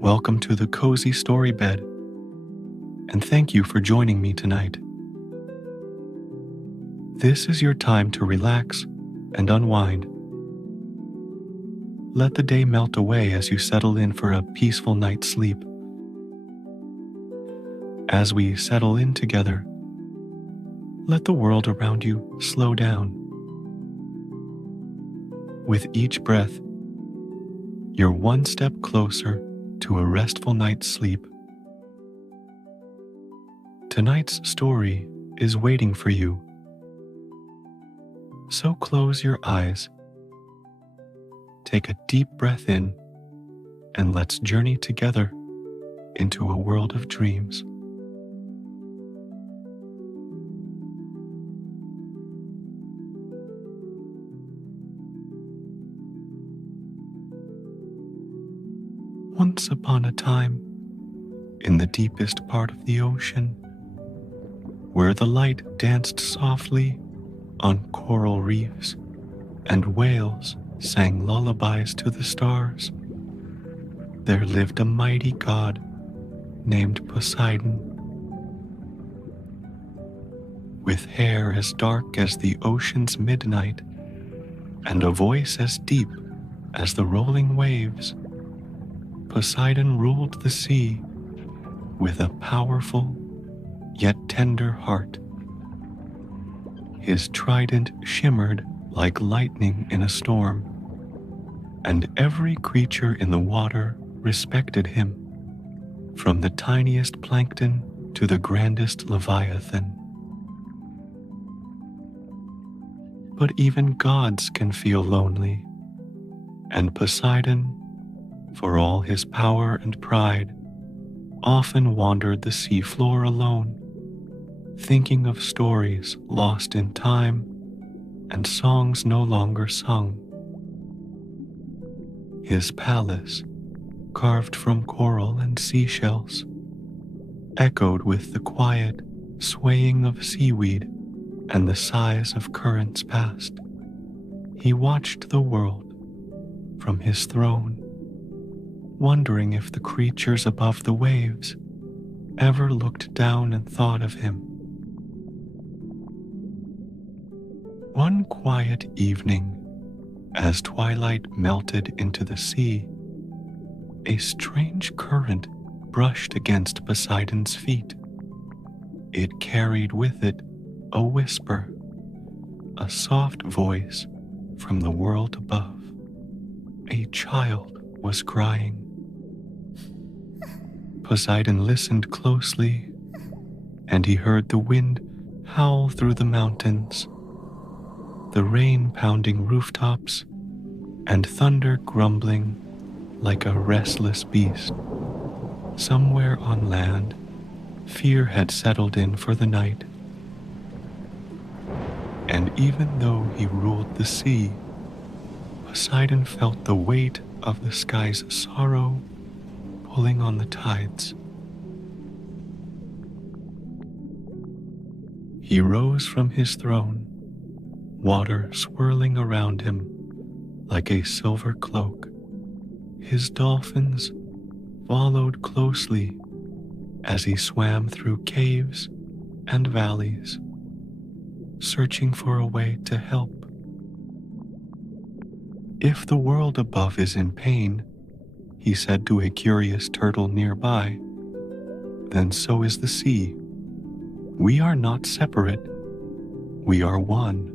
Welcome to the Cozy Story Bed, and thank you for joining me tonight. This is your time to relax and unwind. Let the day melt away as you settle in for a peaceful night's sleep. As we settle in together, let the world around you slow down. With each breath, you're one step closer to a restful night's sleep. Tonight's story is waiting for you. So close your eyes, take a deep breath in, and let's journey together into a world of dreams. Once upon a time, in the deepest part of the ocean, where the light danced softly on coral reefs and whales sang lullabies to the stars, there lived a mighty god named Poseidon. With hair as dark as the ocean's midnight and a voice as deep as the rolling waves, Poseidon ruled the sea with a powerful yet tender heart. His trident shimmered like lightning in a storm, and every creature in the water respected him, from the tiniest plankton to the grandest leviathan. But even gods can feel lonely, and Poseidon, for all his power and pride, often wandered the seafloor alone, thinking of stories lost in time and songs no longer sung. His palace, carved from coral and seashells, echoed with the quiet swaying of seaweed and the sighs of currents past. He watched the world from his throne, wondering if the creatures above the waves ever looked down and thought of him. One quiet evening, as twilight melted into the sea, a strange current brushed against Poseidon's feet. It carried with it a whisper, a soft voice from the world above. A child was crying. Poseidon listened closely, and he heard the wind howl through the mountains, the rain pounding rooftops, and thunder grumbling like a restless beast. Somewhere on land, fear had settled in for the night. And even though he ruled the sea, Poseidon felt the weight of the sky's sorrow pulling on the tides. He rose from his throne, water swirling around him like a silver cloak. His dolphins followed closely as he swam through caves and valleys, searching for a way to help. If the world above is in pain, he said to a curious turtle nearby, then so is the sea. We are not separate, we are one.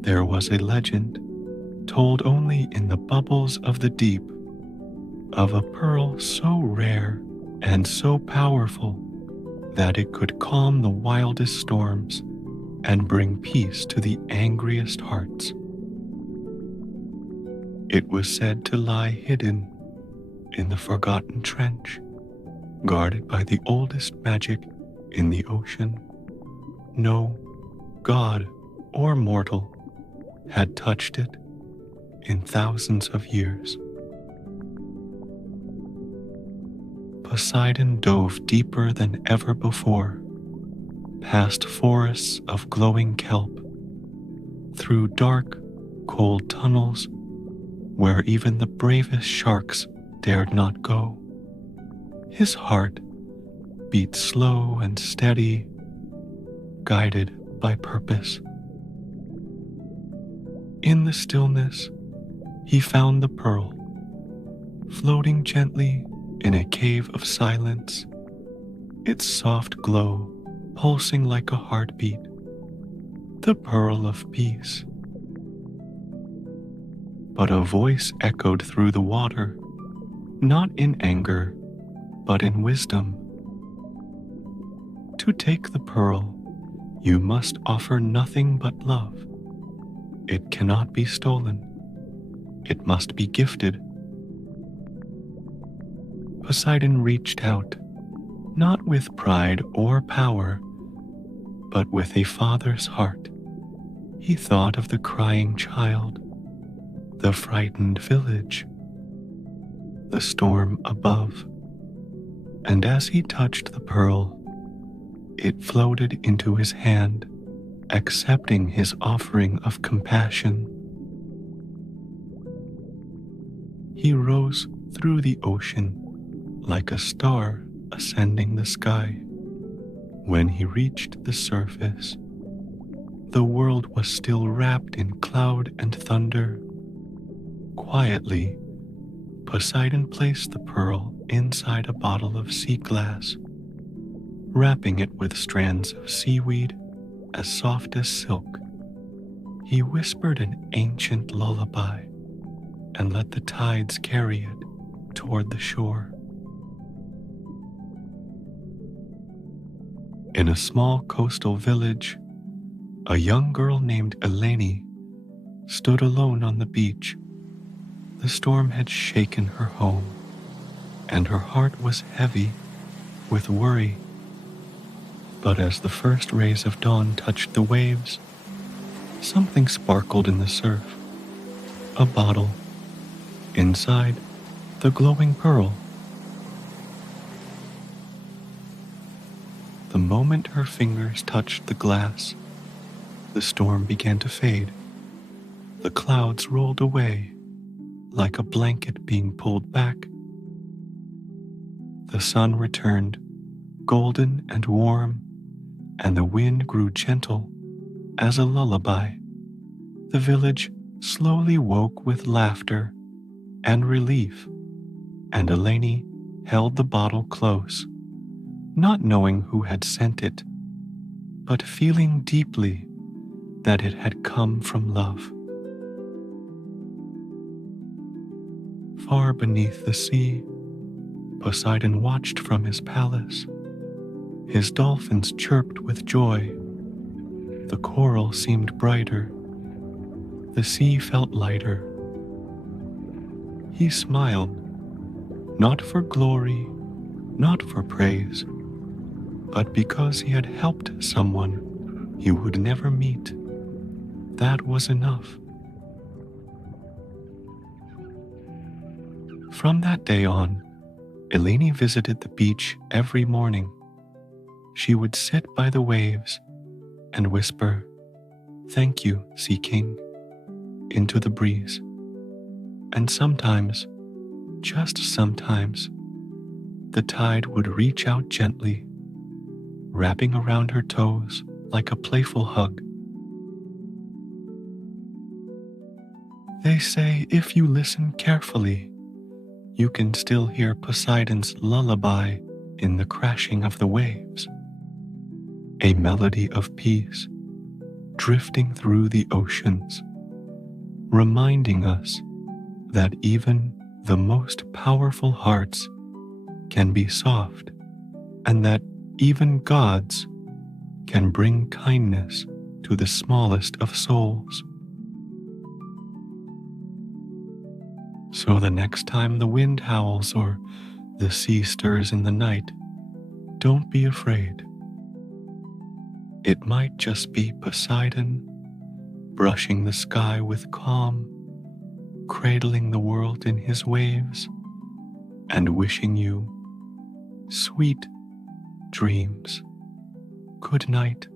There was a legend, told only in the bubbles of the deep, of a pearl so rare and so powerful that it could calm the wildest storms and bring peace to the angriest hearts. It was said to lie hidden in the forgotten trench, guarded by the oldest magic in the ocean. No god or mortal had touched it in thousands of years. Poseidon dove deeper than ever before, past forests of glowing kelp, through dark, cold tunnels where even the bravest sharks dared not go. His heart beat slow and steady, guided by purpose. In the stillness, he found the pearl, floating gently in a cave of silence, its soft glow pulsing like a heartbeat, the pearl of peace. But a voice echoed through the water, not in anger, but in wisdom. To take the pearl, you must offer nothing but love. It cannot be stolen. It must be gifted. Poseidon reached out, not with pride or power, but with a father's heart. He thought of the crying child, the frightened village, the storm above, and as he touched the pearl, it floated into his hand, accepting his offering of compassion. He rose through the ocean like a star ascending the sky. When he reached the surface, the world was still wrapped in cloud and thunder. Quietly, Poseidon placed the pearl inside a bottle of sea glass, wrapping it with strands of seaweed as soft as silk. He whispered an ancient lullaby and let the tides carry it toward the shore. In a small coastal village, a young girl named Eleni stood alone on the beach. The storm had shaken her home, and her heart was heavy with worry. But as the first rays of dawn touched the waves, something sparkled in the surf. A bottle. Inside, the glowing pearl. The moment her fingers touched the glass, the storm began to fade. The clouds rolled away like a blanket being pulled back. The sun returned, golden and warm, and the wind grew gentle as a lullaby. The village slowly woke with laughter and relief, and Eleni held the bottle close, not knowing who had sent it, but feeling deeply that it had come from love. Far beneath the sea, Poseidon watched from his palace. His dolphins chirped with joy. The coral seemed brighter. The sea felt lighter. He smiled, not for glory, not for praise, but because he had helped someone he would never meet. That was enough. From that day on, Eleni visited the beach every morning. She would sit by the waves and whisper, "Thank you, Sea King," into the breeze. And sometimes, just sometimes, the tide would reach out gently, wrapping around her toes like a playful hug. They say if you listen carefully, you can still hear Poseidon's lullaby in the crashing of the waves, a melody of peace drifting through the oceans, reminding us that even the most powerful hearts can be soft, and that even gods can bring kindness to the smallest of souls. So the next time the wind howls or the sea stirs in the night, don't be afraid. It might just be Poseidon, brushing the sky with calm, cradling the world in his waves, and wishing you sweet dreams. Good night.